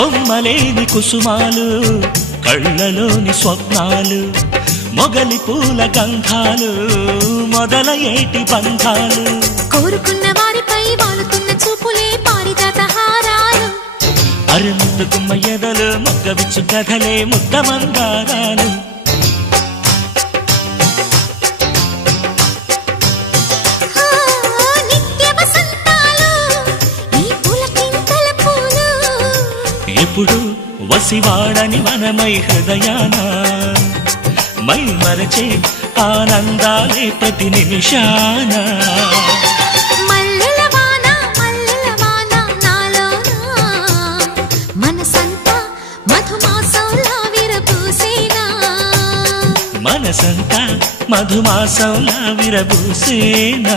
కొమ్మలేని కుసుమాలు కళ్ళలోని స్వప్నాలు మొగలి పూల గంధాలు మొదలయేటి బంధాలు కోరుకున్న వారిపై వాలుతున్న చూపులే పారిజాత హారాలు అరుముద్దుకుమ్మ ఎదలు మొగ్గవిచ్చు కథలే ముద్దమందారాలు ఎప్పుడు వసివాడని మనమై హృదయాన మై మరచే ఆనందాలే ప్రతి నిమిషాన మనసంతా మధుమాసంలా విరబూసేనా